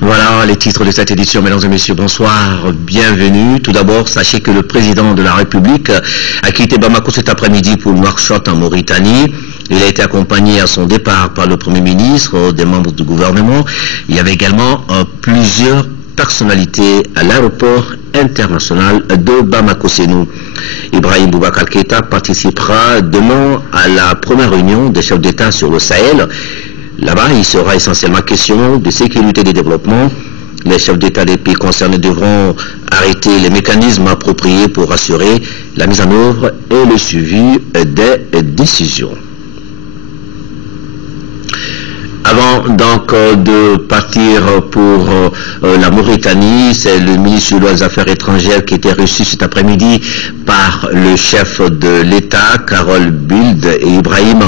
Voilà les titres de cette édition, mesdames et messieurs, bonsoir, bienvenue. Tout d'abord, sachez que le président de la République a quitté Bamako cet après-midi pour Nouakchott en Mauritanie. Il a été accompagné à son départ par le Premier ministre, des membres du gouvernement. Il y avait également plusieurs personnalités à l'aéroport international de Bamako-Sénou. Ibrahim Boubacar Keïta participera demain à la première réunion des chefs d'État sur le Sahel. Là-bas, il sera essentiellement question de sécurité et de développement. Les chefs d'État des pays concernés devront arrêter les mécanismes appropriés pour assurer la mise en œuvre et le suivi des décisions. Avant donc de partir pour la Mauritanie, c'est le ministre des Affaires étrangères qui était reçu cet après-midi par le chef de l'État, Carole Bildt, et Ibrahim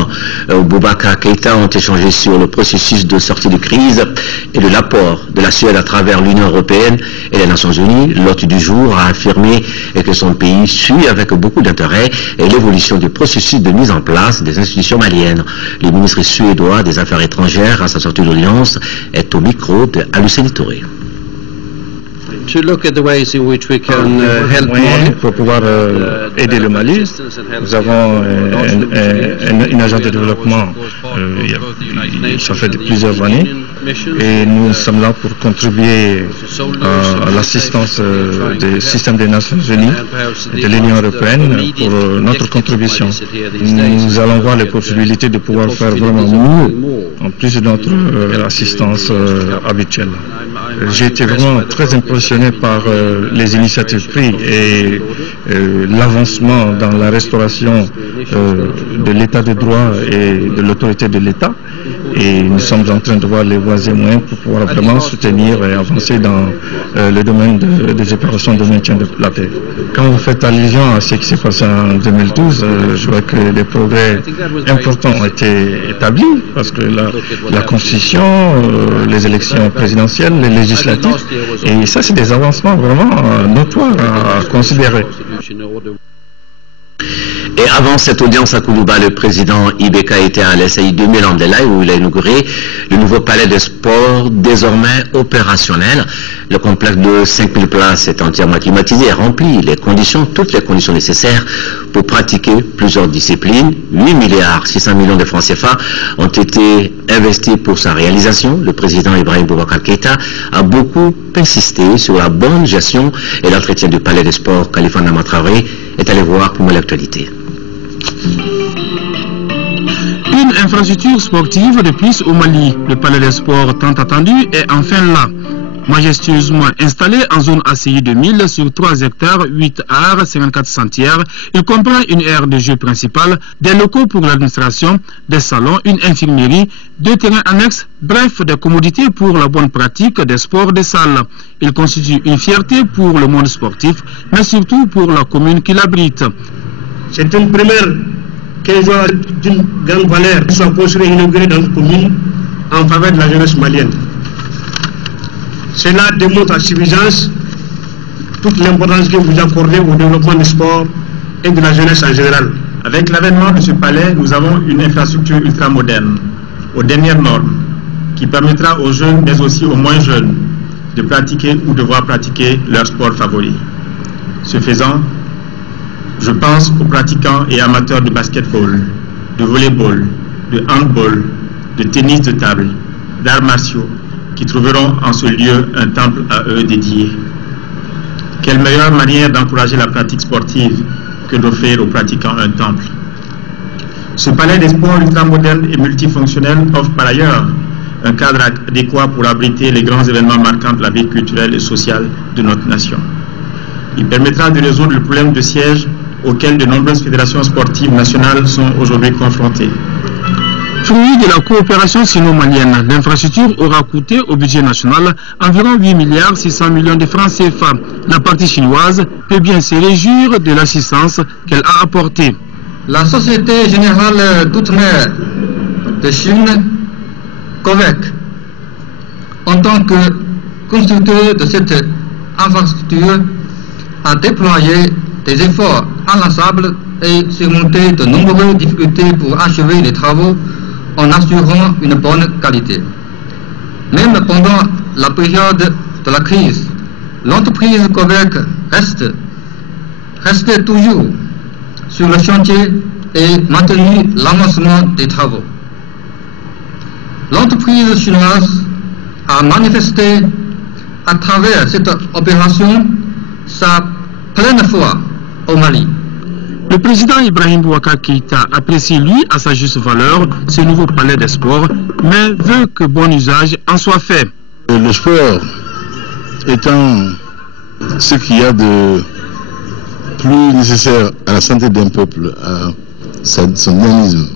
Boubacar Keïta ont échangé sur le processus de sortie de crise et de l'apport de la Suède à travers l'Union européenne et les Nations unies. L'hôte du jour a affirmé que son pays suit avec beaucoup d'intérêt l'évolution du processus de mise en place des institutions maliennes. Le ministre suédois des Affaires étrangères à sa sortie d'audience est au micro de Aluseni Touré. To look at the ways in which we can help Mali. Pour pouvoir aider le Mali, nous avons une agence de développement, ça fait plusieurs années, et nous sommes là pour contribuer à l'assistance du système des Nations Unies et de l'Union européenne pour notre contribution. Nous allons voir les possibilités de pouvoir faire vraiment mieux, en plus de notre assistance habituelle. J'ai été vraiment très impressionné par les initiatives prises et l'avancement dans la restauration de l'état de droit et de l'autorité de l'État. Et nous sommes en train de voir les voies et moyens pour pouvoir vraiment soutenir et avancer dans le domaine des opérations de maintien de la paix. Quand vous faites allusion à ce qui s'est passé en 2012, je vois que des progrès importants ont été établis parce que la Constitution, les élections présidentielles, les législatives, et ça c'est des avancements vraiment notoires à considérer. Et avant cette audience à Koulouba, le président Ibeka était à l'SAI 2000 en Delaï où il a inauguré le nouveau palais des sports désormais opérationnel. Le complexe de 5000 places est entièrement climatisé et remplit toutes les conditions nécessaires pour pratiquer plusieurs disciplines. 8 milliards 600 millions de francs CFA ont été investis pour sa réalisation. Le président Ibrahim Boubacar Keïta a beaucoup insisté sur la bonne gestion et l'entretien du palais des sports. Khalifa Nama Traoré est allé voir pour l'actualité. Une infrastructure sportive de plus au Mali. Le palais des sports tant attendu est enfin là. Majestueusement installé en zone ACI 2000 sur 3 hectares, 8 arts, 54 centières, il comprend une aire de jeu principale, des locaux pour l'administration, des salons, une infirmerie, 2 terrains annexes, bref, des commodités pour la bonne pratique des sports de salle. Il constitue une fierté pour le monde sportif, mais surtout pour la commune qui l'abrite. C'est une première qu'un jour d'une grande valeur soit construit et inauguré dans notre commune en faveur de la jeunesse malienne. Cela démontre à suffisance toute l'importance que vous accordez au développement du sport et de la jeunesse en général. Avec l'avènement de ce palais, nous avons une infrastructure ultramoderne, aux dernières normes, qui permettra aux jeunes, mais aussi aux moins jeunes, de pratiquer ou de voir pratiquer leur sport favori. Ce faisant, je pense aux pratiquants et amateurs de basketball, de volleyball, de handball, de tennis de table, d'arts martiaux, qui trouveront en ce lieu un temple à eux dédié. Quelle meilleure manière d'encourager la pratique sportive que d'offrir aux pratiquants un temple. Ce palais des sports ultramoderne et multifonctionnel offre par ailleurs un cadre adéquat pour abriter les grands événements marquants de la vie culturelle et sociale de notre nation. Il permettra de résoudre le problème de siège auquel de nombreuses fédérations sportives nationales sont aujourd'hui confrontées. Fruit de la coopération sino-malienne, l'infrastructure aura coûté au budget national environ 8 milliards 600 millions de francs CFA. La partie chinoise peut bien se réjouir de l'assistance qu'elle a apportée. La Société Générale d'Outre-mer de Chine, COVEC, en tant que constructeur de cette infrastructure, a déployé des efforts inlassables et surmonté de nombreuses difficultés pour achever les travaux en assurant une bonne qualité. Même pendant la période de la crise, l'entreprise COVEC restait toujours sur le chantier et maintenu l'avancement des travaux. L'entreprise chinoise a manifesté à travers cette opération sa pleine foi au Mali. Le président Ibrahim Boubacar Keïta apprécie lui à sa juste valeur ce nouveau palais des sports, mais veut que bon usage en soit fait. Le sport étant ce qu'il y a de plus nécessaire à la santé d'un peuple, à son dynamisme,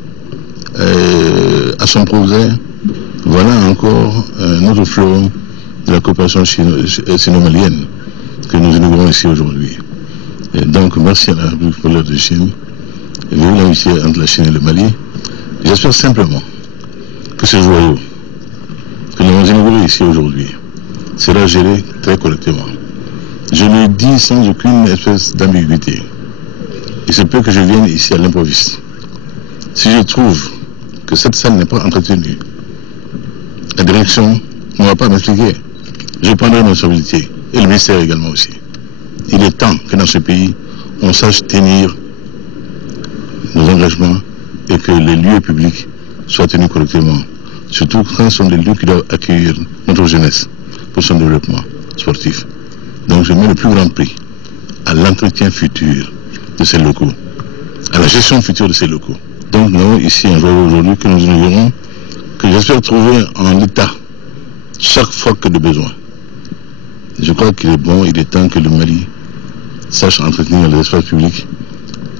à son progrès, voilà encore un autre fleuron de la coopération sino-malienne que nous inaugurons ici aujourd'hui. Donc merci à la République populaire de Chine, et vive l'amitié entre la Chine et le Mali. J'espère simplement que ce joyau que nous avons inauguré ici aujourd'hui sera géré très correctement. Je le dis sans aucune espèce d'ambiguïté. Il se peut que je vienne ici à l'improviste. Si je trouve que cette salle n'est pas entretenue, la direction ne va pas m'expliquer. Je prendrai mes responsabilités, et le ministère également aussi. Il est temps que dans ce pays, on sache tenir nos engagements et que les lieux publics soient tenus correctement. Surtout quand ce sont des lieux qui doivent accueillir notre jeunesse pour son développement sportif. Donc je mets le plus grand prix à l'entretien futur de ces locaux, à la gestion future de ces locaux. Donc nous avons ici un joyau aujourd'hui que nous inaugurons, que j'espère trouver en l'état chaque fois que de besoin. Je crois qu'il est bon, il est temps que le Mali sache entretenir les espaces publics,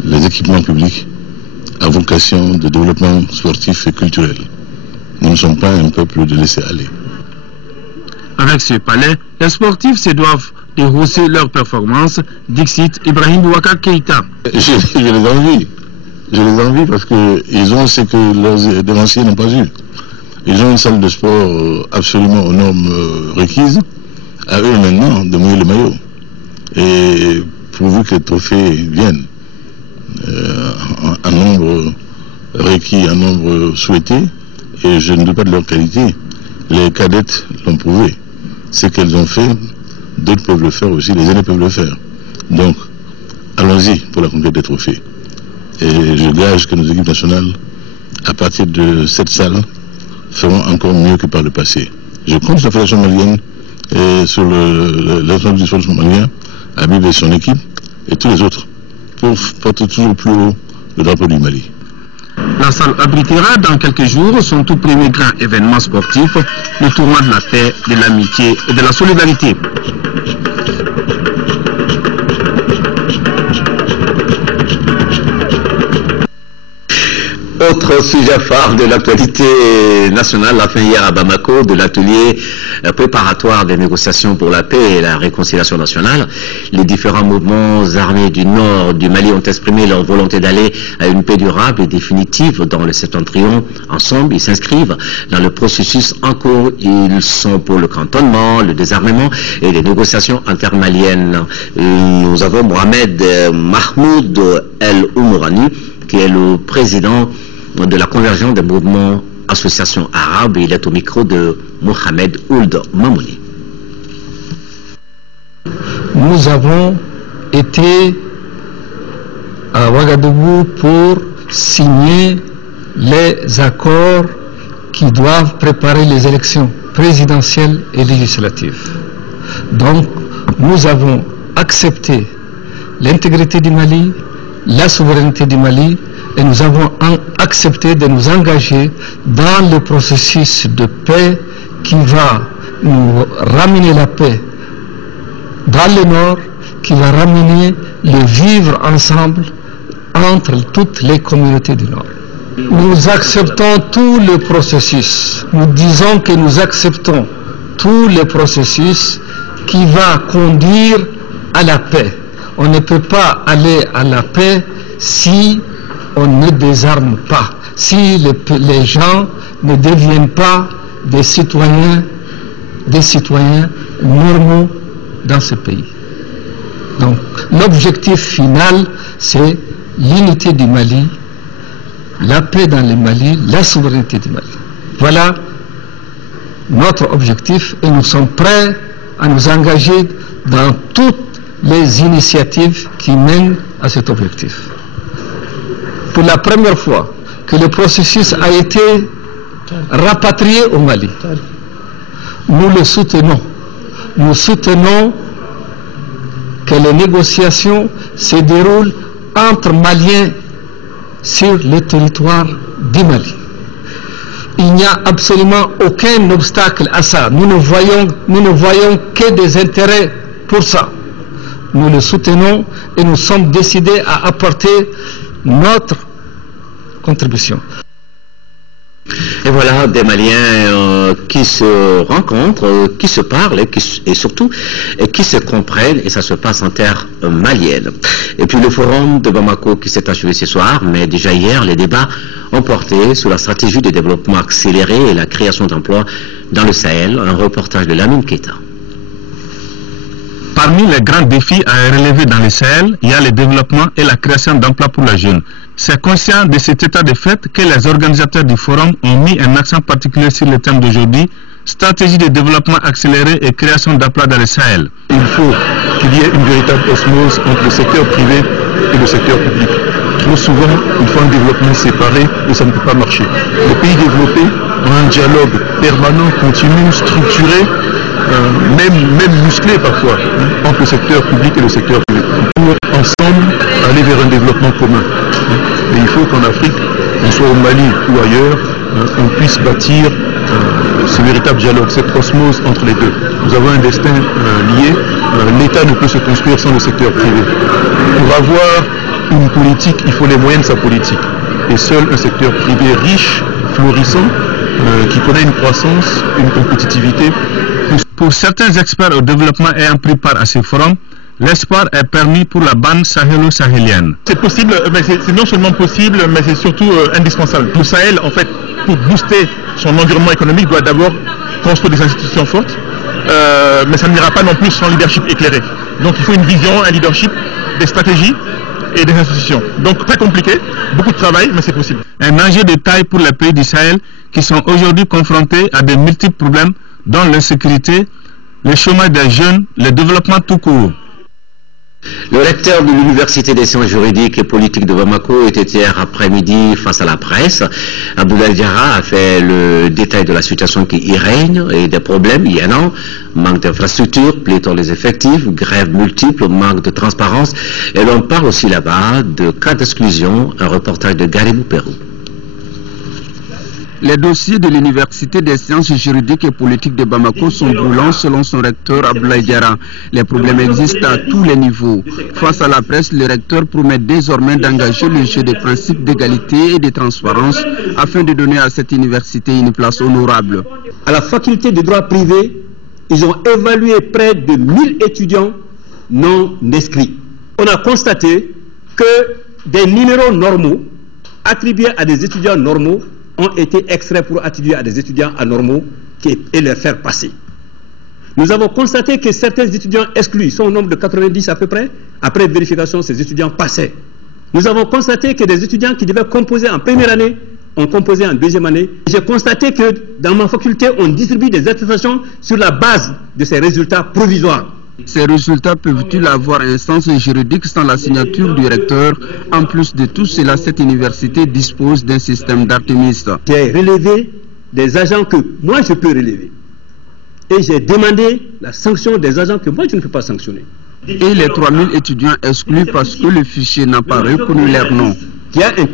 les équipements publics à vocation de développement sportif et culturel. Nous ne sommes pas un peuple de laisser aller. Avec ce palais, les sportifs se doivent de hausser leur performance, dixit Ibrahim Boubacar Keïta. Je les envie. Je les envie parce qu'ils ont ce que leurs dévanciers n'ont pas eu. Ils ont une salle de sport absolument aux normes requises. À eux maintenant de mouiller le maillot. Et pourvu que les trophées viennent en nombre requis, en nombre souhaité, et je ne doute pas de leur qualité, les cadettes l'ont prouvé. Ce qu'elles ont fait, d'autres peuvent le faire aussi, les aînés peuvent le faire. Donc, allons-y pour la conquête des trophées. Et je gage que nos équipes nationales, à partir de cette salle, feront encore mieux que par le passé. Je compte sur la Fédération malienne et sur l'ensemble du sport malien, Habib et son équipe, et tous les autres, pour porter toujours plus haut le drapeau du Mali. La salle abritera dans quelques jours son tout premier grand événement sportif, le tournoi de la paix, de l'amitié et de la solidarité. Autre sujet phare de l'actualité nationale, la fin hier à Bamako de l'atelier préparatoire des négociations pour la paix et la réconciliation nationale. Les différents mouvements armés du nord du Mali ont exprimé leur volonté d'aller à une paix durable et définitive dans le septentrion. Ensemble, ils s'inscrivent dans le processus en cours. Ils sont pour le cantonnement, le désarmement et les négociations intermaliennes. Nous avons Mohamed Mahmoud El Oumourani, qui est le président de la convergence des mouvements associations arabes. Il est au micro de Mohamed Ould Mamouni. Nous avons été à Ouagadougou pour signer les accords qui doivent préparer les élections présidentielles et législatives. Donc, nous avons accepté l'intégrité du Mali, la souveraineté du Mali, et nous avons accepté de nous engager dans le processus de paix qui va nous ramener la paix dans le nord, qui va ramener le vivre ensemble entre toutes les communautés du nord. Nous acceptons tout le processus. Nous disons que nous acceptons tout le processus qui va conduire à la paix. On ne peut pas aller à la paix si on ne désarme pas, si les gens ne deviennent pas des citoyens normaux dans ce pays. Donc, l'objectif final, c'est l'unité du Mali, la paix dans le Mali, la souveraineté du Mali. Voilà notre objectif et nous sommes prêts à nous engager dans toutes les initiatives qui mènent à cet objectif. Pour la première fois que le processus a été rapatrié au Mali, nous le soutenons. Nous soutenons que les négociations se déroulent entre Maliens sur le territoire du Mali. Il n'y a absolument aucun obstacle à ça. Nous ne voyons que des intérêts pour ça. Nous le soutenons et nous sommes décidés à apporter notre contribution. Et voilà des Maliens qui se rencontrent, qui se parlent et surtout qui se comprennent, et ça se passe en terre malienne. Et puis le forum de Bamako qui s'est achevé ce soir, mais déjà hier les débats ont porté sur la stratégie de développement accéléré et la création d'emplois dans le Sahel. Un reportage de Lamine Keita. Parmi les grands défis à relever dans le Sahel, il y a le développement et la création d'emplois pour la jeune. C'est conscient de cet état de fait que les organisateurs du forum ont mis un accent particulier sur le thème d'aujourd'hui, stratégie de développement accéléré et création d'emplois dans le Sahel. Il faut qu'il y ait une véritable osmose entre le secteur privé et le secteur public. Trop souvent, il faut un développement séparé et ça ne peut pas marcher. Les pays développés ont un dialogue permanent, continu, structuré, même musclé parfois, entre le secteur public et le secteur privé. Pour ensemble aller vers un développement commun. Et il faut qu'en Afrique, qu'on soit au Mali ou ailleurs, on puisse bâtir ce véritable dialogue, cette osmose entre les deux. Nous avons un destin lié. L'État ne peut se construire sans le secteur privé. Pour avoir une politique, il faut les moyens de sa politique. Et seul un secteur privé riche, florissant, qui connaît une croissance, une compétitivité. Pour certains experts au développement ayant pris part à ce forum, l'espoir est permis pour la bande sahélo-sahélienne. C'est possible, mais c'est non seulement possible, mais c'est surtout indispensable. Le Sahel, en fait, pour booster son environnement économique, doit d'abord construire des institutions fortes, mais ça n'ira pas non plus sans leadership éclairé. Donc il faut une vision, un leadership, des stratégies et des institutions. Donc très compliqué, beaucoup de travail, mais c'est possible. Un enjeu de taille pour les pays du Sahel qui sont aujourd'hui confrontés à de multiples problèmes, dont l'insécurité, le chômage des jeunes, le développement tout court. Le recteur de l'Université des sciences juridiques et politiques de Bamako était hier après-midi face à la presse. Abdoulaye Diarra a fait le détail de la situation qui y règne et des problèmes, il y en a, manque d'infrastructures, pléthore des effectifs, grèves multiples, manque de transparence. Et l'on parle aussi là-bas de cas d'exclusion, un reportage de Garibou Pérou. Les dossiers de l'Université des sciences juridiques et politiques de Bamako sont brûlants selon son recteur Abdoulaye Diarra. Les problèmes existent à tous les niveaux. Face à la presse, le recteur promet désormais d'engager le jeu des principes d'égalité et de transparence afin de donner à cette université une place honorable. À la faculté de droit privé, ils ont évalué près de 1000 étudiants non inscrits. On a constaté que des numéros normaux attribués à des étudiants normaux ont été extraits pour attribuer à des étudiants anormaux et les faire passer. Nous avons constaté que certains étudiants exclus sont au nombre de 90 à peu près. Après vérification, ces étudiants passaient. Nous avons constaté que des étudiants qui devaient composer en première année ont composé en deuxième année. J'ai constaté que dans ma faculté, on distribue des attestations sur la base de ces résultats provisoires. Ces résultats peuvent-ils avoir un sens juridique sans la signature du recteur? En plus de tout cela, cette université dispose d'un système d'Artémis. J'ai relevé des agents que moi je peux relever. Et j'ai demandé la sanction des agents que moi je ne peux pas sanctionner. Et les 3000 étudiants exclus parce que le fichier n'a pas reconnu leur nom. Il y a un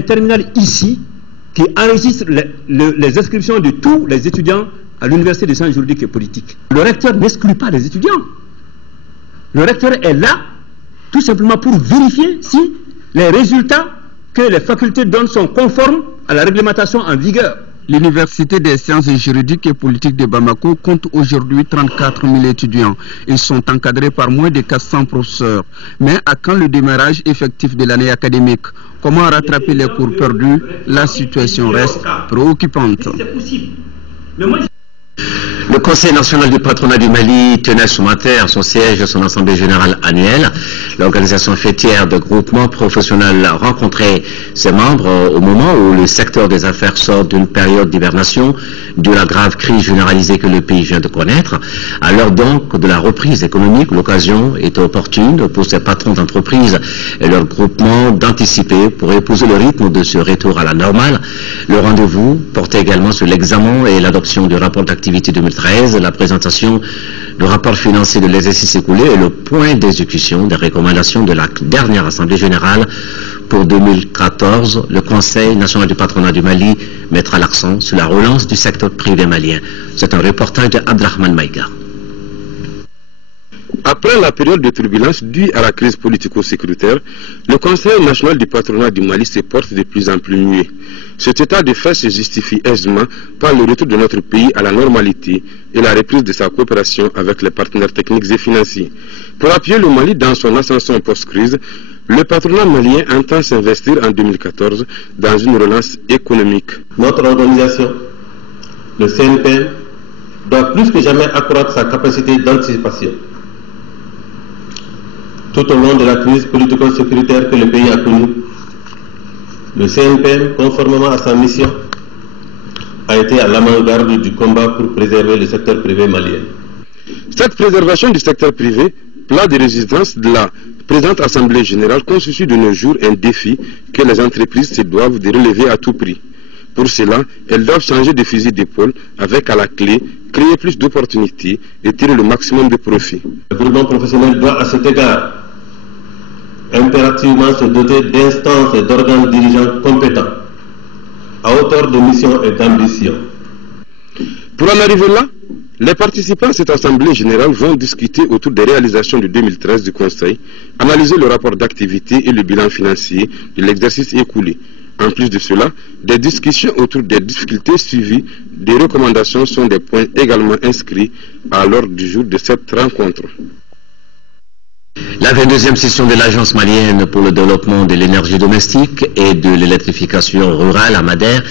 terminal ici qui enregistre les inscriptions de tous les étudiants à l'Université des sciences juridiques et politiques. Le recteur n'exclut pas les étudiants. Le recteur est là tout simplement pour vérifier si les résultats que les facultés donnent sont conformes à la réglementation en vigueur. L'Université des sciences juridiques et politiques de Bamako compte aujourd'hui 34 000 étudiants. Ils sont encadrés par moins de 400 professeurs. Mais à quand le démarrage effectif de l'année académique? Comment rattraper les cours perdus? La situation reste préoccupante. Le Conseil national du patronat du Mali tenait ce matin à son siège son assemblée générale annuelle. L'organisation fêtière de groupements professionnels rencontrait ses membres au moment où le secteur des affaires sort d'une période d'hibernation de la grave crise généralisée que le pays vient de connaître. À l'heure donc de la reprise économique, l'occasion est opportune pour ces patrons d'entreprise et leurs groupements d'anticiper pour épouser le rythme de ce retour à la normale. Le rendez-vous portait également sur l'examen et l'adoption du rapport d'activité 2013, la présentation du rapport financier de l'exercice écoulé et le point d'exécution des recommandations de la dernière Assemblée générale pour 2014. Le Conseil national du patronat du Mali mettra l'accent sur la relance du secteur privé malien. C'est un reportage de Abdrahman Maïga. Après la période de turbulence due à la crise politico-sécuritaire, le Conseil national du patronat du Mali se porte de plus en plus muet. Cet état de fait se justifie aisément par le retour de notre pays à la normalité et la reprise de sa coopération avec les partenaires techniques et financiers. Pour appuyer le Mali dans son ascension post-crise, le patronat malien entend s'investir en 2014 dans une relance économique. Notre organisation, le CNPM, doit plus que jamais accroître sa capacité d'anticipation. Tout au long de la crise politico-sécuritaire que le pays a connue, le CNPM, conformément à sa mission, a été à l'avant-garde du combat pour préserver le secteur privé malien. Cette préservation du secteur privé, plat de résistance de la présente Assemblée générale, constitue de nos jours un défi que les entreprises se doivent de relever à tout prix. Pour cela, elles doivent changer de fusil d'épaule avec à la clé créer plus d'opportunités et tirer le maximum de profit. Le groupement professionnel doit à cet égard impérativement se doter d'instances et d'organes dirigeants compétents, à hauteur de mission et d'ambition. Pour en arriver là, les participants à cette Assemblée générale vont discuter autour des réalisations de 2013 du Conseil, analyser le rapport d'activité et le bilan financier de l'exercice écoulé. En plus de cela, des discussions autour des difficultés suivies, des recommandations sont des points également inscrits à l'ordre du jour de cette rencontre. La 22e session de l'Agence malienne pour le développement de l'énergie domestique et de l'électrification rurale à Madère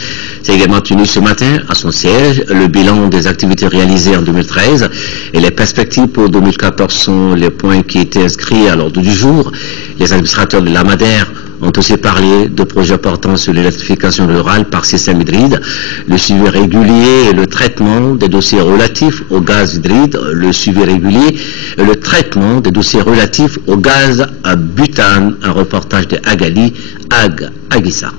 s'est également tenue ce matin à son siège. Le bilan des activités réalisées en 2013 et les perspectives pour 2014 sont les points qui étaient inscrits à l'ordre du jour. Les administrateurs de la Madère ont aussi parlé de projets portant sur l'électrification rurale par système hybride, le suivi régulier et le traitement des dossiers relatifs au gaz hybride, le suivi régulier et le traitement des dossiers relatifs au gaz à butane. Un reportage de Agali Aguissa.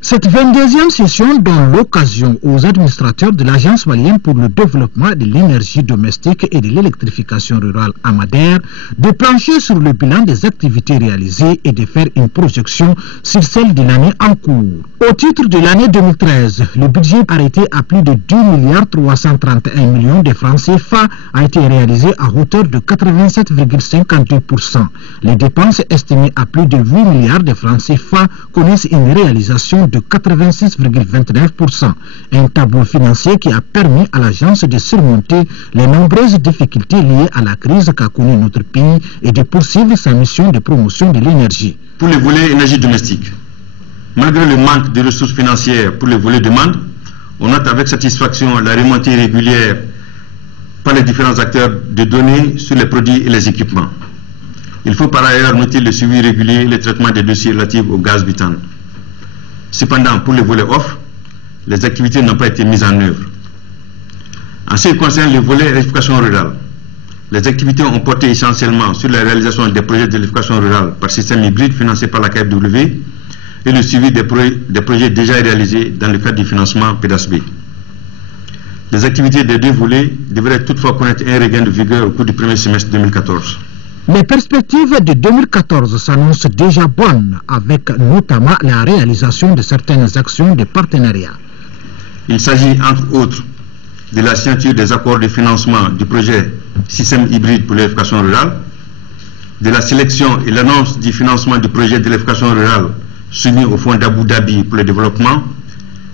Cette 22e session donne l'occasion aux administrateurs de l'Agence malienne pour le développement de l'énergie domestique et de l'électrification rurale à Madère de plancher sur le bilan des activités réalisées et de faire une projection sur celle de l'année en cours. Au titre de l'année 2013, le budget arrêté à plus de 2,331 milliards de francs CFA a été réalisé à hauteur de 87,52%. Les dépenses estimées à plus de 8 milliards de francs CFA connaissent une réalisation de 86,29%. Un tableau financier qui a permis à l'agence de surmonter les nombreuses difficultés liées à la crise qu'a connue notre pays et de poursuivre sa mission de promotion de l'énergie. Pour le volet énergie domestique, malgré le manque de ressources financières pour le volet demande, on note avec satisfaction la remontée régulière par les différents acteurs de données sur les produits et les équipements. Il faut par ailleurs noter le suivi régulier et le traitement des dossiers relatifs au gaz butane. Cependant, pour le volet offre, les activités n'ont pas été mises en œuvre. En ce qui concerne le volet électrification rurale, les activités ont porté essentiellement sur la réalisation des projets d'électrification rurale par système hybride financé par la KfW et le suivi des projets déjà réalisés dans le cadre du financement PEDASB. Les activités des deux volets devraient toutefois connaître un regain de vigueur au cours du premier semestre 2014. Les perspectives de 2014 s'annoncent déjà bonnes, avec notamment la réalisation de certaines actions de partenariat. Il s'agit entre autres de la signature des accords de financement du projet système hybride pour l'électrification rurale, de la sélection et l'annonce du financement du projet d'électrification rurale soumis au fonds d'Abu Dhabi pour le développement,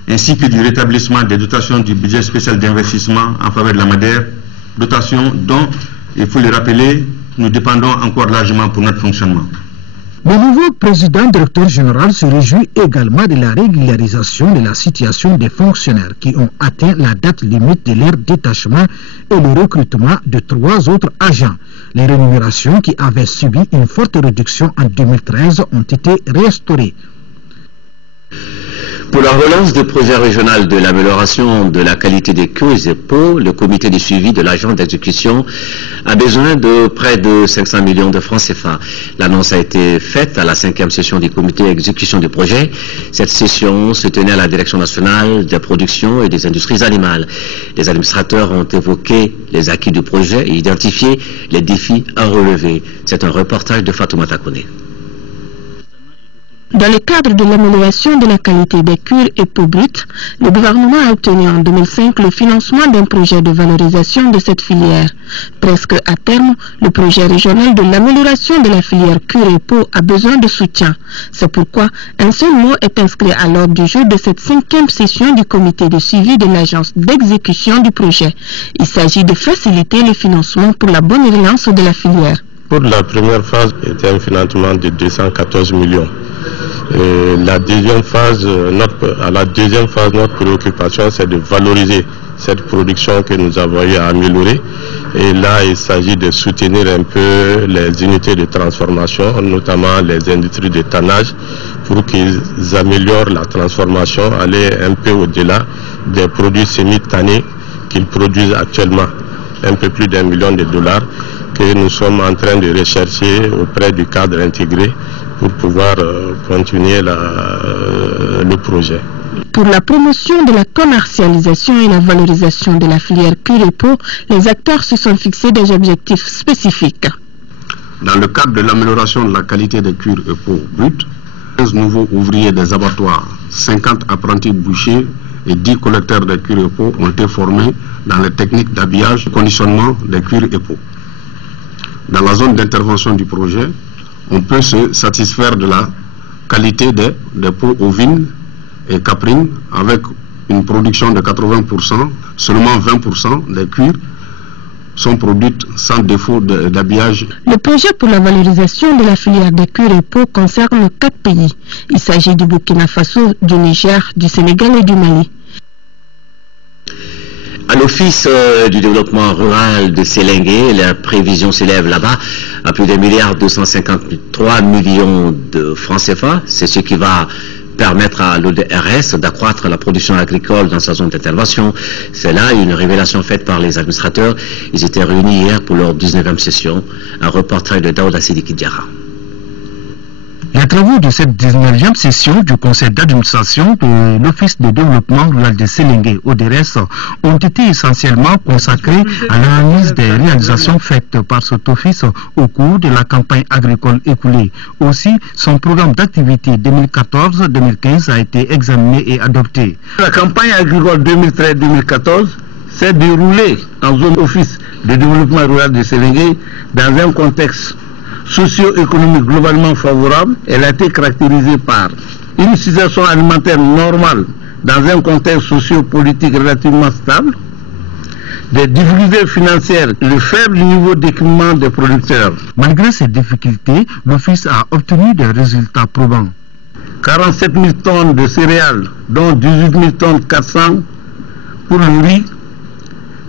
ainsi que du rétablissement des dotations du budget spécial d'investissement en faveur de la Madère, dotation dont, il faut le rappeler, nous dépendons encore largement pour notre fonctionnement. Le nouveau président directeur général se réjouit également de la régularisation de la situation des fonctionnaires qui ont atteint la date limite de leur détachement et le recrutement de 3 autres agents. Les rémunérations qui avaient subi une forte réduction en 2013 ont été restaurées. Pour la relance du projet régional de l'amélioration de la qualité des cuirs et pots, le comité de suivi de l'agence d'exécution a besoin de près de 500 millions de francs CFA. L'annonce a été faite à la 5e session du comité d'exécution du projet. Cette session se tenait à la direction nationale des productions et des industries animales. Les administrateurs ont évoqué les acquis du projet et identifié les défis à relever. C'est un reportage de Fatoumata Kone. Dans le cadre de l'amélioration de la qualité des cuirs et peaux brutes, le gouvernement a obtenu en 2005 le financement d'un projet de valorisation de cette filière. Presque à terme, le projet régional de l'amélioration de la filière cuir et peaux a besoin de soutien. C'est pourquoi un seul mot est inscrit à l'ordre du jour de cette 5e session du comité de suivi de l'agence d'exécution du projet. Il s'agit de faciliter le financement pour la bonne relance de la filière. Pour la première phase, c'était un financement de 214 millions. Et la deuxième phase, notre préoccupation, c'est de valoriser cette production que nous avons eu à améliorer. Et là, il s'agit de soutenir un peu les unités de transformation, notamment les industries de tannage, pour qu'ils améliorent la transformation, aller un peu au-delà des produits semi-tannés qu'ils produisent actuellement, un peu plus d'1 million de dollars, que nous sommes en train de rechercher auprès du cadre intégré pour pouvoir continuer le projet. Pour la promotion de la commercialisation et la valorisation de la filière cuir et peau, les acteurs se sont fixés des objectifs spécifiques. Dans le cadre de l'amélioration de la qualité des cuirs et peaux bruts, 15 nouveaux ouvriers des abattoirs, 50 apprentis bouchers et 10 collecteurs de cuir et peau ont été formés dans les techniques d'habillage et conditionnement des cuirs et peaux. Dans la zone d'intervention du projet, on peut se satisfaire de la qualité des peaux ovines et caprines avec une production de 80%, seulement 20% des cuirs sont produites sans défaut d'habillage. Le projet pour la valorisation de la filière des cuirs et peaux concerne 4 pays. Il s'agit du Burkina Faso, du Niger, du Sénégal et du Mali. À l'Office du développement rural de Sélingué, la prévision s'élève là-bas à plus d'1,253 milliard de francs CFA. C'est ce qui va permettre à l'ODRS d'accroître la production agricole dans sa zone d'intervention. C'est là une révélation faite par les administrateurs. Ils étaient réunis hier pour leur 19e session. Un reportage de Daouda Sidiki Diarra. Les travaux de cette 19e session du conseil d'administration de l'Office de développement rural de Sélingué, ODRS, ont été essentiellement consacrés à l'analyse des réalisations faites par cet office au cours de la campagne agricole écoulée. Aussi, son programme d'activité 2014-2015 a été examiné et adopté. La campagne agricole 2013-2014 s'est déroulée en zone office de développement rural de Sélingué dans un contexte socio-économique globalement favorable. Elle a été caractérisée par une situation alimentaire normale dans un contexte socio-politique relativement stable, des difficultés financières, le faible niveau d'équipement des producteurs. Malgré ces difficultés, l'Office a obtenu des résultats probants. 47 000 tonnes de céréales, dont 18 000 tonnes 400 pour le riz,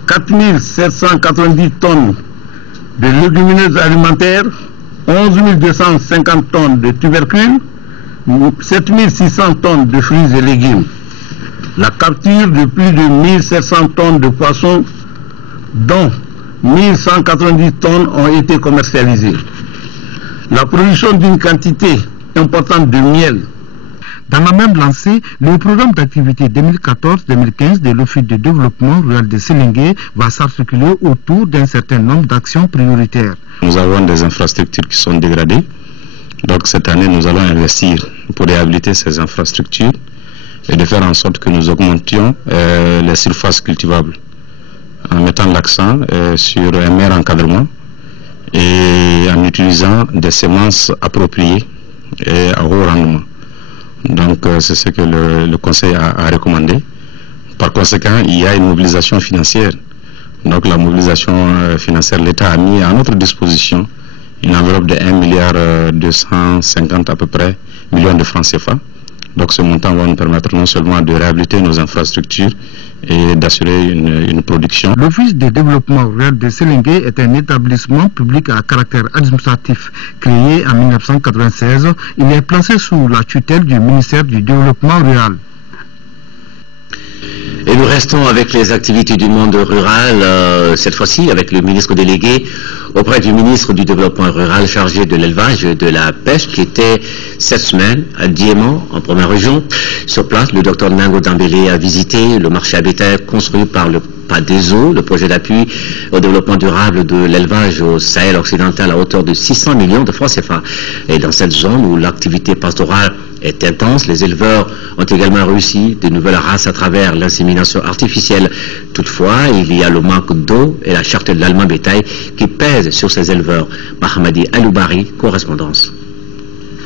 4 790 tonnes de légumineuses alimentaires, 11 250 tonnes de tubercules, 7 600 tonnes de fruits et légumes. La capture de plus de 1700 tonnes de poissons, dont 1190 tonnes ont été commercialisées. La production d'une quantité importante de miel. Dans la même lancée, le programme d'activité 2014-2015 de l'Office de développement rural de Sélingué va s'articuler autour d'un certain nombre d'actions prioritaires. Nous avons des infrastructures qui sont dégradées. Donc cette année, nous allons investir pour réhabiliter ces infrastructures et de faire en sorte que nous augmentions les surfaces cultivables en mettant l'accent sur un meilleur encadrement et en utilisant des semences appropriées et à haut rendement. Donc c'est ce que le Conseil a recommandé. Par conséquent, il y a une mobilisation financière. Donc la mobilisation financière, l'État a mis à notre disposition une enveloppe de 1,250 milliard à peu près millions de francs CFA. Donc ce montant va nous permettre non seulement de réhabiliter nos infrastructures et d'assurer une production. L'Office de développement rural de Sélingué est un établissement public à caractère administratif créé en 1996. Il est placé sous la tutelle du ministère du développement rural. Et nous restons avec les activités du monde rural, cette fois-ci avec le ministre délégué auprès du ministre du Développement rural chargé de l'élevage et de la pêche qui était cette semaine à Diéman, en première région. Sur place, le docteur Nango Dambélé a visité le marché à bétail construit par le PADESO, le projet d'appui au développement durable de l'élevage au Sahel occidental à hauteur de 600 millions de francs CFA. Et dans cette zone où l'activité pastorale est intense, les éleveurs ont également réussi de nouvelles races à travers l'insémination artificielle. Toutefois, il y a le manque d'eau et la cherté de l'aliment bétail qui pèsent sur ces éleveurs. Mahamadi Aloubari, correspondance.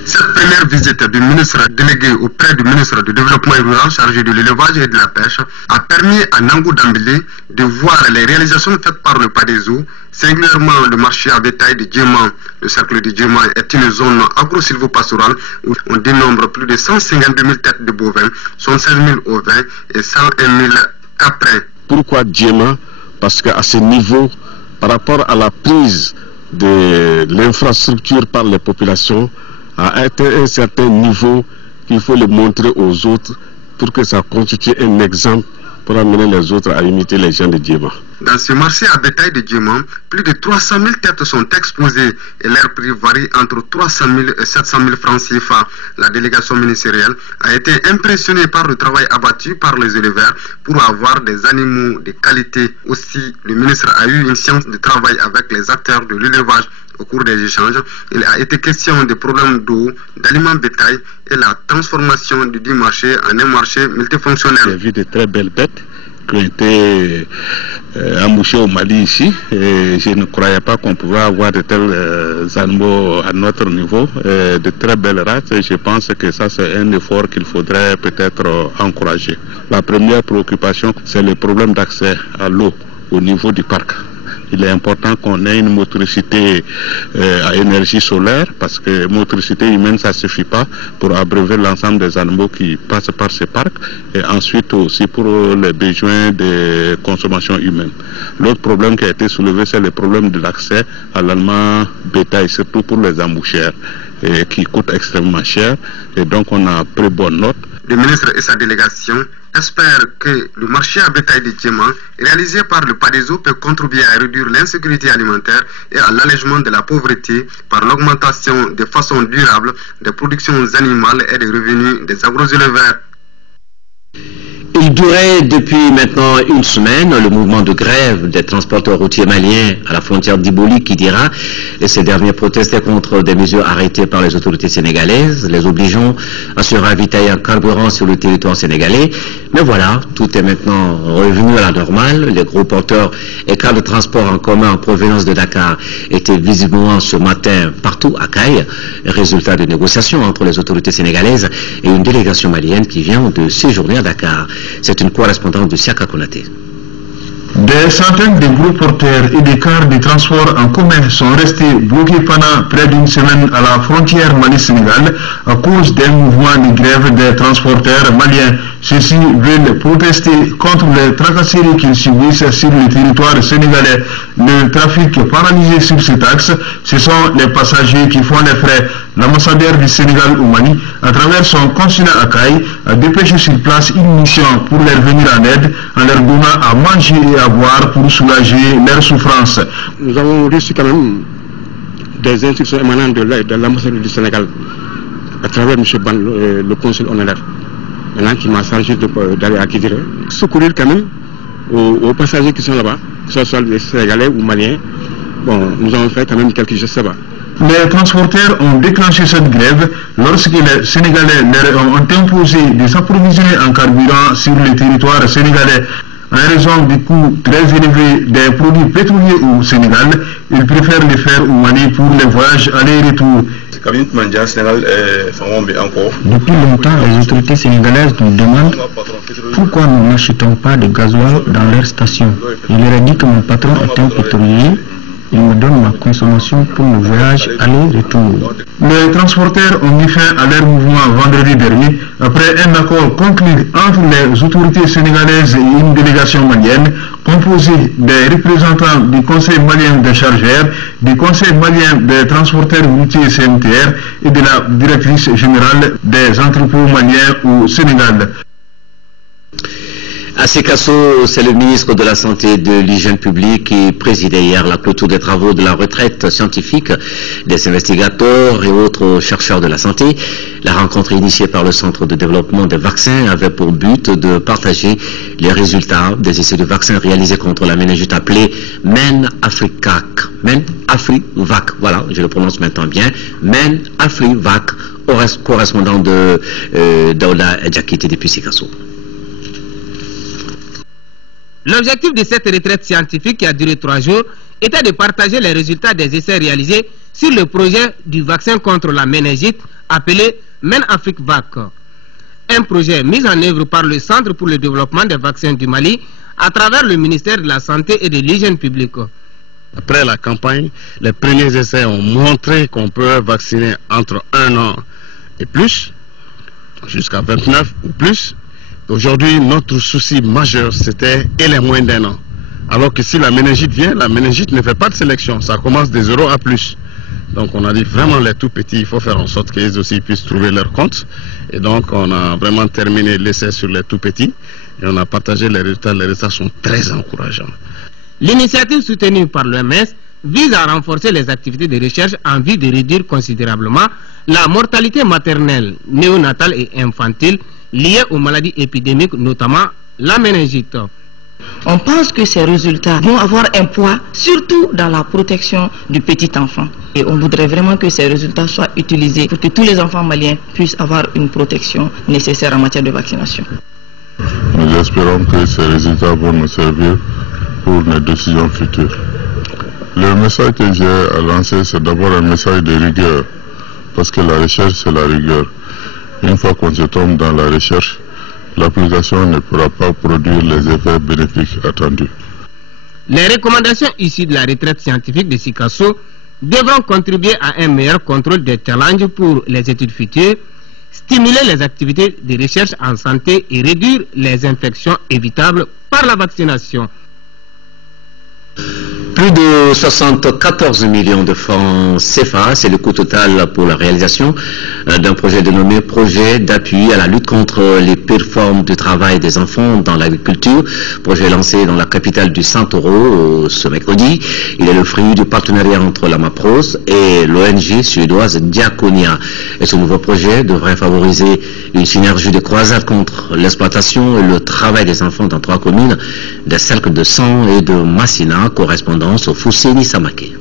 Cette première visite du ministre délégué auprès du ministre du Développement rural chargé de l'élevage et de la pêche a permis à Nango Dambélé de voir les réalisations faites par le PADESO, singulièrement le marché à bétail de Diéman. Le cercle de Diéman est une zone agro-silvopastorale où on dénombre plus de 152 000 têtes de bovins, 76 000 ovins et 101 000 caprins. Pourquoi Diéman? Parce qu'à ce niveau, par rapport à la prise de l'infrastructure par les populations, à un certain niveau qu'il faut le montrer aux autres pour que ça constitue un exemple pour amener les autres à imiter les gens de Diéman. Dans ce marché à bétail de Diéman, plus de 300 000 têtes sont exposées et leur prix varie entre 300 000 et 700 000 francs CFA. La délégation ministérielle a été impressionnée par le travail abattu par les éleveurs pour avoir des animaux de qualité. Aussi, le ministre a eu une séance de travail avec les acteurs de l'élevage. Au cours des échanges, il a été question des problèmes d'eau, d'aliments bétail et la transformation du dit marché en un marché multifonctionnel. J'ai vu de très belles bêtes qui ont été embouchées au Mali ici et je ne croyais pas qu'on pouvait avoir de tels animaux à notre niveau, de très belles races, et je pense que ça c'est un effort qu'il faudrait peut-être encourager. La première préoccupation, c'est le problème d'accès à l'eau au niveau du parc. Il est important qu'on ait une motricité à énergie solaire parce que motricité humaine ça ne suffit pas pour abreuver l'ensemble des animaux qui passent par ces parcs et ensuite aussi pour les besoins de consommation humaine. L'autre problème qui a été soulevé c'est le problème de l'accès à l'aliment bétail, surtout pour les embouchères qui coûtent extrêmement cher et donc on a pris bonne note. Le ministre et sa délégation espèrent que le marché à bétail de Diéman, réalisé par le PADESO, peut contribuer à réduire l'insécurité alimentaire et à l'allègement de la pauvreté par l'augmentation de façon durable des productions animales et des revenus des agro-éleveurs. Il durait depuis maintenant une semaine le mouvement de grève des transporteurs routiers maliens à la frontière d'Iboli qui dira, et ces derniers protestaient contre des mesures arrêtées par les autorités sénégalaises, les obligeant à se ravitailler en carburant sur le territoire sénégalais. Mais voilà, tout est maintenant revenu à la normale. Les gros porteurs et cars de transport en commun en provenance de Dakar étaient visiblement ce matin partout à Caille, résultat de négociations entre les autorités sénégalaises et une délégation malienne qui vient de séjourner à Dakar. C'est une correspondance de Siaka Konaté. Des centaines de gros porteurs et des cars de transport en commun sont restés bloqués pendant près d'une semaine à la frontière Mali-Sénégal à cause d'un mouvement de grève des transporteurs maliens. Ceux-ci veulent protester contre les tracasseries qu'ils subissent sur le territoire sénégalais. Le trafic paralysé sur cet axe, ce sont les passagers qui font les frais. L'ambassadeur du Sénégal au Mali, à travers son consulat à Caille, a dépêché sur place une mission pour leur venir en aide en leur donnant à manger et à boire pour soulager leurs souffrances. Nous avons reçu quand même des instructions émanant de l'ambassadeur du Sénégal à travers M. Ban, le consul honoraire, maintenant qui m'a chargé d'aller à Kidira, secourir quand même aux passagers qui sont là-bas, que ce soit les Sénégalais ou Maliens. Bon, nous avons fait quand même quelques gestes là-bas. Les transporteurs ont déclenché cette grève lorsque les Sénégalais leur ont imposé de s'approvisionner en carburant sur le territoire sénégalais. En raison du coût très élevé des produits pétroliers au Sénégal, ils préfèrent les faire au Mali pour les voyages aller-retour. Depuis longtemps, les autorités sénégalaises nous demandent pourquoi nous n'achetons pas de gasoil dans leur station. Je leur ai dit que mon patron est un pétrolier. Il me donne ma consommation pour le voyage aller-retour. Les transporteurs ont mis fin à leur mouvement vendredi dernier après un accord conclu entre les autorités sénégalaises et une délégation malienne composée des représentants du Conseil malien des chargeurs, du Conseil malien des transporteurs routiers CMTR et de la directrice générale des entrepôts maliens au Sénégal. À Sekasso, c'est le ministre de la Santé et de l'Hygiène publique qui présidait hier la clôture des travaux de la retraite scientifique des investigateurs et autres chercheurs de la santé. La rencontre initiée par le Centre de développement des vaccins avait pour but de partager les résultats des essais de vaccins réalisés contre la méningite appelée MEN-Afrivac. MEN-Afrivac, voilà, je le prononce maintenant bien. MEN-Afrivac, correspondant de Daouda Djakité depuis Sekasso. L'objectif de cette retraite scientifique qui a duré 3 jours était de partager les résultats des essais réalisés sur le projet du vaccin contre la méningite appelé MEN-Afrivac. Un projet mis en œuvre par le Centre pour le développement des vaccins du Mali à travers le ministère de la Santé et de l'Hygiène publique. Après la campagne, les premiers essais ont montré qu'on peut vacciner entre 1 an et plus, jusqu'à 29 ou plus. Aujourd'hui, notre souci majeur, c'était les moins d'1 an. Alors que si la méningite vient, la méningite ne fait pas de sélection. Ça commence des 0 à plus. Donc on a dit vraiment les tout petits, il faut faire en sorte qu'ils aussi puissent trouver leur compte. Et donc on a vraiment terminé l'essai sur les tout petits. Et on a partagé les résultats sont très encourageants. L'initiative soutenue par l'OMS vise à renforcer les activités de recherche en vue de réduire considérablement la mortalité maternelle, néonatale et infantile liées aux maladies épidémiques, notamment la méningite. On pense que ces résultats vont avoir un poids, surtout dans la protection du petit enfant. Et on voudrait vraiment que ces résultats soient utilisés pour que tous les enfants maliens puissent avoir une protection nécessaire en matière de vaccination. Nous espérons que ces résultats vont nous servir pour nos décisions futures. Le message que j'ai à lancer, c'est d'abord un message de rigueur, parce que la recherche, c'est la rigueur. Une fois qu'on se tombe dans la recherche, l'application ne pourra pas produire les effets bénéfiques attendus. Les recommandations issues de la retraite scientifique de Sekasso devront contribuer à un meilleur contrôle des challenges pour les études futures, stimuler les activités de recherche en santé et réduire les infections évitables par la vaccination. Plus de 74 millions de francs CFA, c'est le coût total pour la réalisation d'un projet dénommé Projet d'appui à la lutte contre les pires formes de travail des enfants dans l'agriculture. Projet lancé dans la capitale du Saint-Taureau ce mercredi. Il est le fruit du partenariat entre l'AMAPROS et l'ONG suédoise Diakonia. Et ce nouveau projet devrait favoriser une synergie de croisade contre l'exploitation et le travail des enfants dans 3 communes, des cercles de Sang et de Massina, correspondance au Fousseni Samake.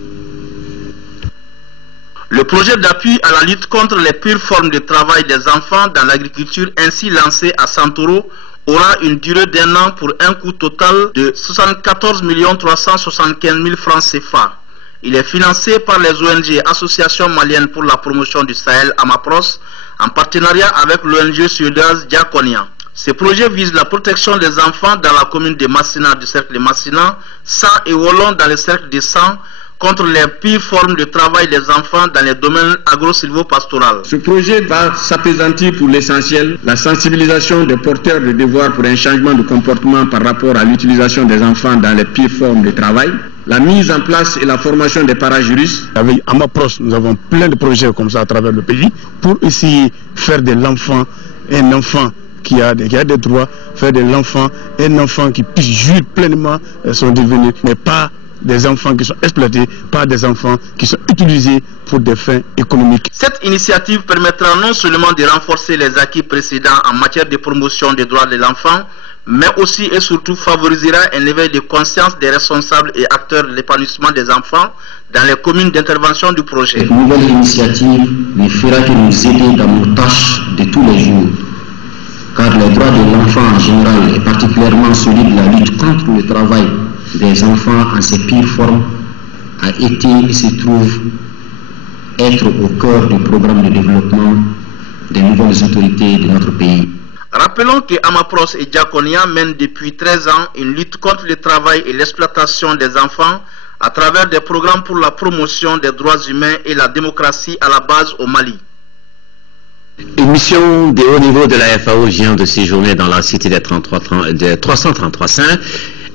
Le projet d'appui à la lutte contre les pires formes de travail des enfants dans l'agriculture ainsi lancé à Santoro aura une durée d'1 an pour un coût total de 74 375 000 francs CFA. Il est financé par les ONG Association malienne pour la promotion du Sahel AMAPROS en partenariat avec l'ONG suédoise Diakonia. Ce projet vise la protection des enfants dans la commune de Massina, du cercle de Massina, Sang et Wolon dans le cercle de Sang, contre les pires formes de travail des enfants dans les domaines agro-silvo-pastoral. Ce projet va s'appesantir pour l'essentiel la sensibilisation des porteurs de devoirs pour un changement de comportement par rapport à l'utilisation des enfants dans les pires formes de travail, la mise en place et la formation des parajuristes. Avec AMAPROS, nous avons plein de projets comme ça à travers le pays pour essayer de faire de l'enfant un enfant qui a des droits, faire de l'enfant un enfant qui puisse jouir pleinement son devenir, mais pas des enfants qui sont exploités, pas des enfants qui sont utilisés pour des fins économiques. Cette initiative permettra non seulement de renforcer les acquis précédents en matière de promotion des droits de l'enfant, mais aussi et surtout favorisera un éveil de conscience des responsables et acteurs de l'épanouissement des enfants dans les communes d'intervention du projet. Cette nouvelle initiative ne fera que nous aider dans nos tâches de tous les jours, car les droits de l'enfant en général et particulièrement celui de la lutte contre le travail des enfants en ses pires formes a été et se trouve être au cœur du programme de développement des nouvelles autorités de notre pays. Rappelons que AMAPROS et Diakonia mènent depuis 13 ans une lutte contre le travail et l'exploitation des enfants à travers des programmes pour la promotion des droits humains et la démocratie à la base au Mali. Une mission de haut niveau de la FAO vient de séjourner dans la cité des 333 Saints.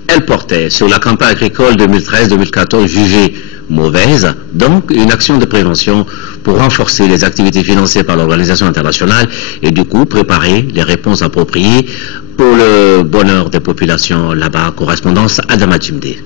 Elle portait sur la campagne agricole 2013-2014 jugée mauvaise, donc une action de prévention pour renforcer les activités financées par l'organisation internationale et du coup préparer les réponses appropriées pour le bonheur des populations là-bas. Correspondance Adama Jimde.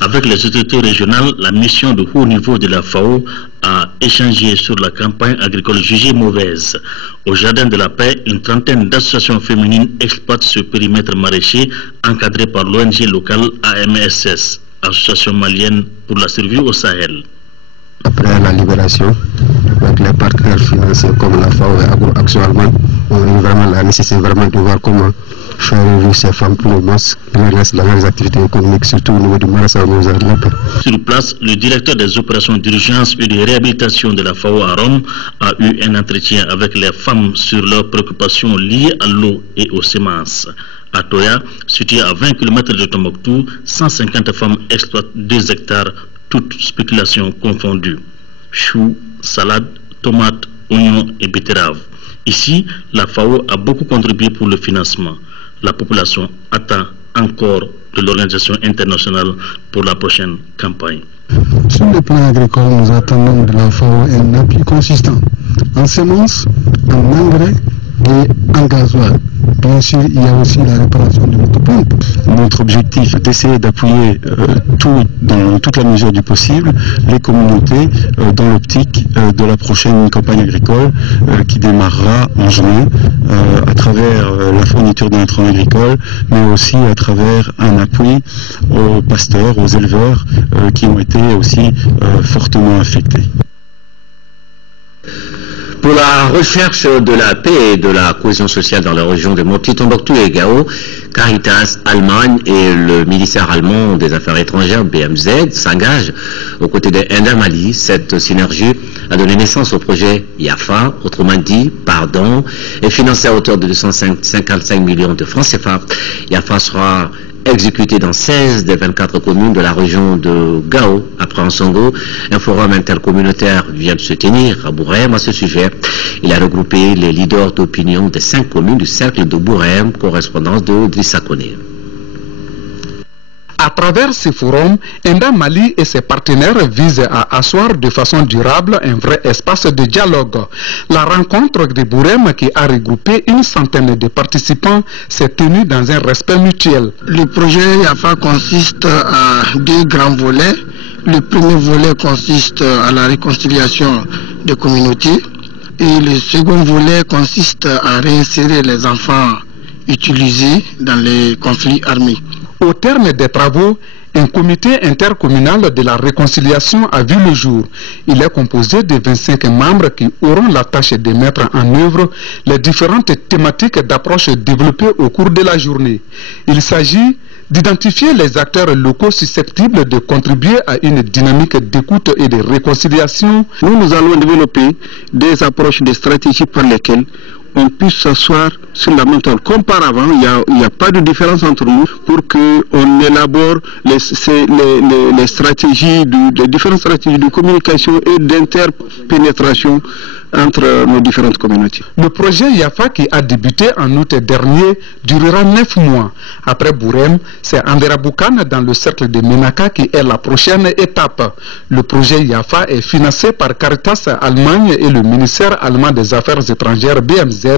Avec les autorités régionales, la mission de haut niveau de la FAO a échangé sur la campagne agricole jugée mauvaise. Au Jardin de la Paix, une trentaine d'associations féminines exploitent ce périmètre maraîcher encadré par l'ONG locale AMSS, Association malienne pour la survie au Sahel. Après la libération, avec les partenaires financiers comme la FAO et Action Allemande, on a eu vraiment la nécessité de voir comment faire vivre ces femmes pour le moins dans les activités économiques, surtout au niveau du Marassar. Sur place, le directeur des opérations d'urgence et de réhabilitation de la FAO à Rome a eu un entretien avec les femmes sur leurs préoccupations liées à l'eau et aux semences. À Toya, situé à 20 km de Tombouctou, 150 femmes exploitent 2 hectares, toutes spéculations confondues. Choux, salades, tomates, oignons et betteraves. Ici, la FAO a beaucoup contribué pour le financement. La population attend encore de l'organisation internationale pour la prochaine campagne. Sur le plan agricole, nous attendons de la FAO un appui consistant en semences, en engrais et en gasoil. Bien sûr, il y a aussi la réparation de notre pompe. Notre objectif est d'essayer d'appuyer dans toute la mesure du possible les communautés dans l'optique de la prochaine campagne agricole qui démarrera en juin à travers la fourniture d'intrants agricoles, mais aussi à travers un appui aux pasteurs, aux éleveurs qui ont été aussi fortement affectés. Pour la recherche de la paix et de la cohésion sociale dans la région de Mopti, Tombouctou et Gao, Caritas, Allemagne et le ministère allemand des Affaires étrangères, BMZ, s'engagent aux côtés de Enda Mali. Cette synergie a donné naissance au projet YAFA, autrement dit, pardon, et financé à hauteur de 255 millions de francs CFA. YAFA sera exécuté dans 16 des 24 communes de la région de Gao. Après Ansongo, un forum intercommunautaire vient de se tenir à Bourem à ce sujet. Il a regroupé les leaders d'opinion des 5 communes du cercle de Bourem, correspondance de Drissa Koné. À travers ce forum, Enda Mali et ses partenaires visent à asseoir de façon durable un vrai espace de dialogue. La rencontre de Bourem, qui a regroupé une centaine de participants, s'est tenue dans un respect mutuel. Le projet YAFA consiste à 2 grands volets. Le premier volet consiste à la réconciliation des communautés et le second volet consiste à réinsérer les enfants utilisés dans les conflits armés. Au terme des travaux, un comité intercommunal de la réconciliation a vu le jour. Il est composé de 25 membres qui auront la tâche de mettre en œuvre les différentes thématiques d'approche développées au cours de la journée. Il s'agit d'identifier les acteurs locaux susceptibles de contribuer à une dynamique d'écoute et de réconciliation. Nous allons développer des approches, des stratégies par lesquelles on puisse s'asseoir sur la même table. Comme par avant, il n'y a pas de différence entre nous pour qu'on élabore les stratégies, les différentes stratégies de communication et d'interpénétration entre nos différentes communautés. Le projet YAFA, qui a débuté en août dernier, durera 9 mois. Après Bourem, c'est Anderaboukane dans le cercle de Menaka qui est la prochaine étape. Le projet YAFA est financé par Caritas Allemagne et le ministère allemand des Affaires étrangères BMZ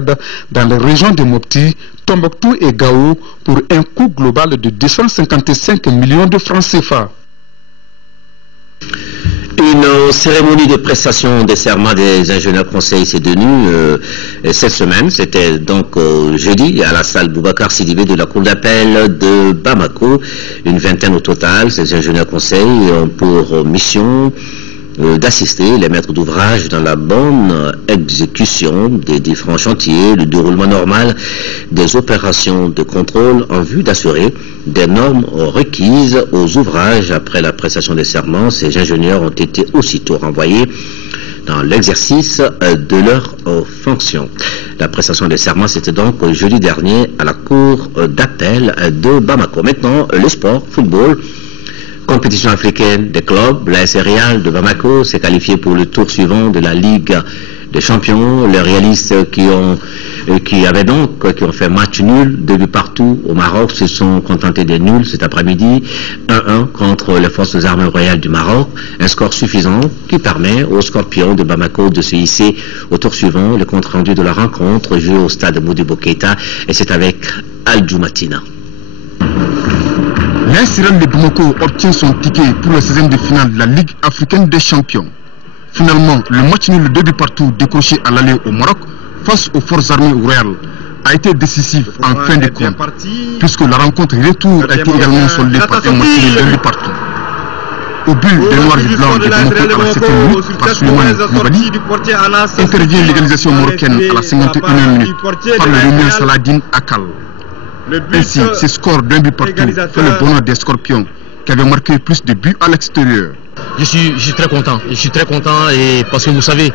dans les régions de Mopti, Tombouctou et Gao pour un coût global de 255 millions de francs CFA. Une cérémonie de prestation des serments des ingénieurs conseils s'est tenue cette semaine. C'était donc jeudi à la salle Boubacar Sidibé de la cour d'appel de Bamako. Une vingtaine au total. Ces ingénieurs conseils ont pour mission d'assister les maîtres d'ouvrage dans la bonne exécution des différents chantiers, le déroulement normal des opérations de contrôle en vue d'assurer des normes requises aux ouvrages. Après la prestation des serments, ces ingénieurs ont été aussitôt renvoyés dans l'exercice de leurs fonctions. La prestation des serments, c'était donc jeudi dernier à la cour d'appel de Bamako. Maintenant, le sport, football. Compétition africaine des clubs, l'AS Real de Bamako s'est qualifié pour le tour suivant de la Ligue des Champions. Les réalistes qui ont qui ont fait match nul, 2 buts partout au Maroc, se sont contentés des nuls cet après-midi, 1-1 contre les forces armées royales du Maroc, un score suffisant qui permet aux Scorpions de Bamako de se hisser au tour suivant. Le compte rendu de la rencontre joué au stade Modibo Keïta, et c'est avec Al-Djoumatina. L'AS Real de Bamako obtient son ticket pour le 16e de finale de la Ligue africaine des champions. Finalement, le match nul 2 buts partout décroché à l'aller au Maroc face aux forces armées royales a été décisif en fin de compte, puisque la rencontre retour a été également soldée par un match nul 2 buts partout. Au but des Noirs et Blancs de Bamako à la 7e minute par Souleymane Koulibaly, intervient l'égalisation marocaine à la 51e minute par le Réunion Saladin Akal. Ainsi, ce score d'un but partout fait le bonheur des Scorpions qui avaient marqué plus de buts à l'extérieur. Je suis très content. Et parce que vous savez,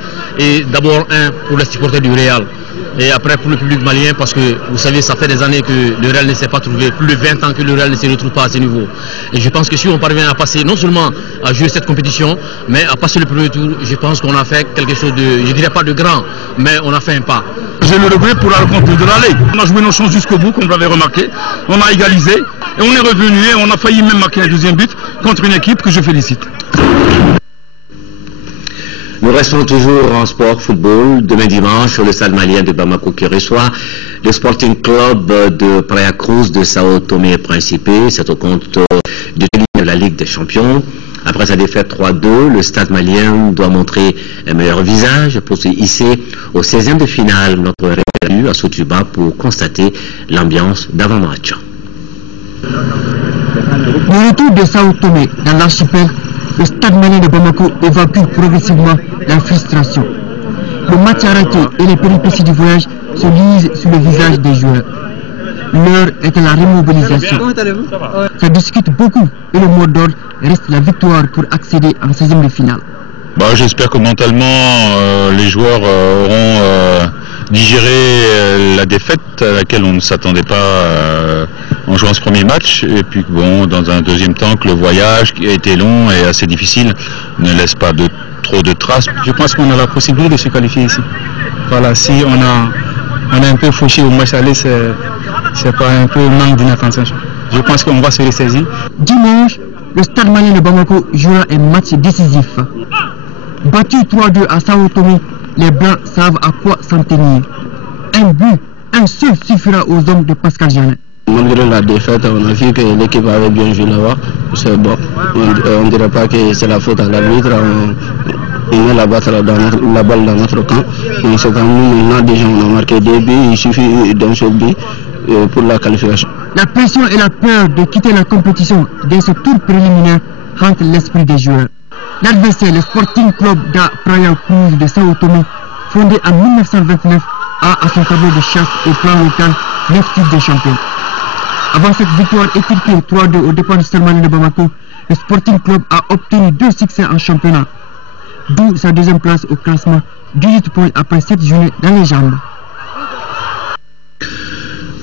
d'abord pour les supporters du Real et après pour le public malien, parce que vous savez, ça fait des années que le Real ne s'est pas trouvé, plus de 20 ans que le Real ne se retrouve pas à ce niveau. Et je pense que si on parvient à passer, non seulement à jouer cette compétition, mais à passer le premier tour, je pense qu'on a fait quelque chose de, je dirais pas de grand, mais on a fait un pas. J'ai le regret pour la rencontre de l'aller. On a joué nos chances jusqu'au bout, comme vous l'avez remarqué. On a égalisé et on est revenu et on a failli même marquer un deuxième but contre une équipe que je félicite. Nous restons toujours en sport football. Demain dimanche, sur le stade malien de Bamako qui reçoit le Sporting Club de Praia Cruz de Sao Tomé et Principe. C'est au compte de la Ligue des Champions. Après sa défaite 3-2, le stade malien doit montrer un meilleur visage pour se hisser au 16e de finale. Notre réélu à Sotuba pour constater l'ambiance d'avant-match. Le retour de Sao Tomé dans l'archipel, le stade malien de Bamako évacue progressivement la frustration. Le match arrêté et les péripéties du voyage se lisent sur le visage des joueurs. L'heure est à la remobilisation. Ça discute beaucoup et le mot d'ordre reste la victoire pour accéder en 16e de finale. J'espère que mentalement les joueurs auront digéré la défaite à laquelle on ne s'attendait pas en jouant ce premier match, et puis dans un deuxième temps que le voyage qui a été long et assez difficile ne laisse pas trop de traces. Je pense qu'on a la possibilité de se qualifier ici. Voilà, si on a un peu fauché au match aller, c'est pas un peu manque d'inattention. Je pense qu'on va se ressaisir. Dimanche, le stade malien de Bamako jouera un match décisif. Battu 3-2 à Sao Tomé, les Blancs savent à quoi s'en tenir. Un but, un seul suffira aux hommes de Pascal Janet. Malgré la défaite, on a vu que l'équipe avait bien joué là-bas. C'est bon. On ne dirait pas que c'est la faute à l'arbitre. On met la balle dans notre camp. On se maintenant déjà on a marqué 2 buts. Il suffit d'un seul but pour la qualification. La pression et la peur de quitter la compétition dès ce tour préliminaire hantent l'esprit des joueurs. L'adversaire, le Sporting Club de Praia Cruz de Sao Tomé, fondé en 1929, a à son tableau de chasse au plan local 9 titres de champion. Avant cette victoire étriquée 3-2 au départ du stade malien de Bamako, le Sporting Club a obtenu 2 succès en championnat, d'où sa 2e place au classement, 18 points après 7 journées dans les jambes.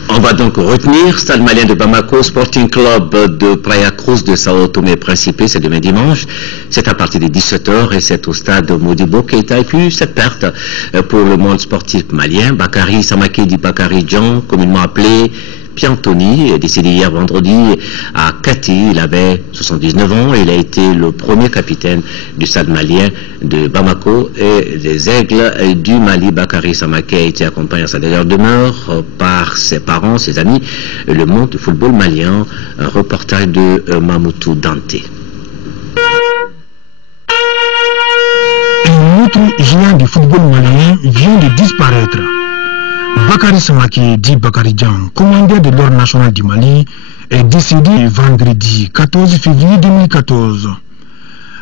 On va donc retenir Stade malien de Bamako, Sporting Club de Praia Cruz de Sao Tomé Principe, c'est demain dimanche. C'est à partir de 17h et c'est au stade Modibo Keïta. Et puis cette perte pour le monde sportif malien, Bakary Samake dit Bakary Djan, communément appelé Piantoni, est décédé hier vendredi à Kati. Il avait 79 ans et il a été le premier capitaine du stade malien de Bamako et des Aigles du Mali. Bakary Samake a été accompagné à sa dernière demeure par ses parents, ses amis, le monde du football malien. Un reportage de Mamoutou Dante. Un autre géant du football malien vient de disparaître. Bakary Samake, dit Bakary Djan, commandeur de l'ordre national du Mali, est décédé vendredi 14 février 2014.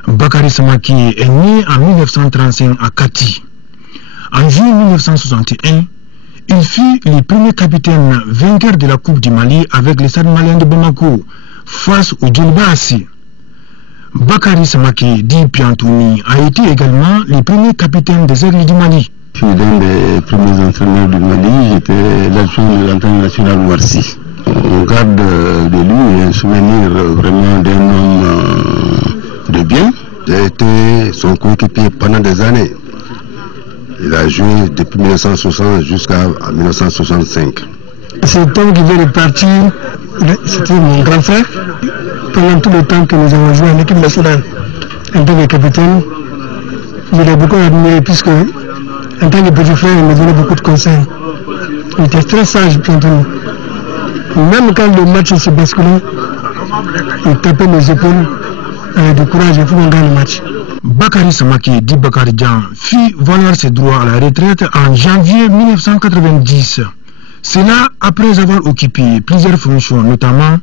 Bakary Samake est né en 1935 à Kati. En juillet 1961, il fut le premier capitaine vainqueur de la Coupe du Mali avec le stade malien de Bamako face au Djolba Assi. Bakary Samake, dit Piantoni, a été également le premier capitaine des Aigles du Mali. Je suis l'un des premiers entraîneurs du Mali, j'étais l'adjoint de l'entraîneur national Ouarsi. On garde de lui un souvenir vraiment d'un homme de bien. J'ai été son coéquipier pendant des années. Il Il a joué depuis 1960 jusqu'à 1965. C'est Tom qui vient de partir. C'était mon grand frère. Pendant tout le temps que nous avons joué en équipe nationale, en tant que capitaine, je l'ai beaucoup admiré puisque, en tant que petit frère, il me donnait beaucoup de conseils. Il était très sage contre nous. Même quand le match se basculait, il tapait mes épaules avec du courage, il faut qu'on gagne le match. Bakary Samake, dit Bakary Dian, fit valoir ses droits à la retraite en janvier 1990. Cela après avoir occupé plusieurs fonctions, notamment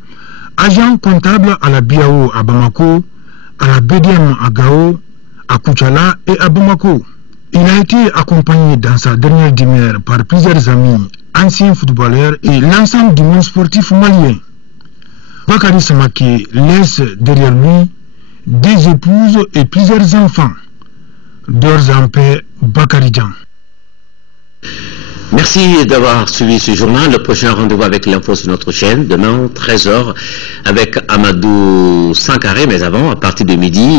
agent comptable à la BIAO à Bamako, à la BDM à Gao, à Koutchala et à Bamako. Il a été accompagné dans sa dernière demeure par plusieurs amis, anciens footballeurs et l'ensemble du monde sportif malien. Bakary Samake laisse derrière lui des épouses et plusieurs enfants. Dors en paix, Bakary Dian. Merci d'avoir suivi ce journal. Le prochain rendez-vous avec l'info sur notre chaîne, demain 13h, avec Amadou Sankaré. Mais avant, à partir de midi,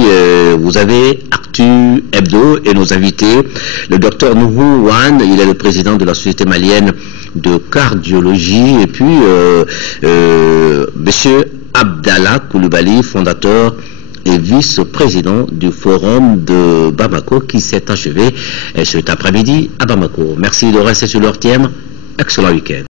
vous avez Actu Hebdo et nos invités. Le docteur Nuhu Wan, il est le président de la Société malienne de cardiologie. Et puis, monsieur Abdallah Koulibaly, fondateur et vice-président du forum de Bamako qui s'est achevé cet après-midi à Bamako. Merci de rester sur leur thème. Excellent week-end.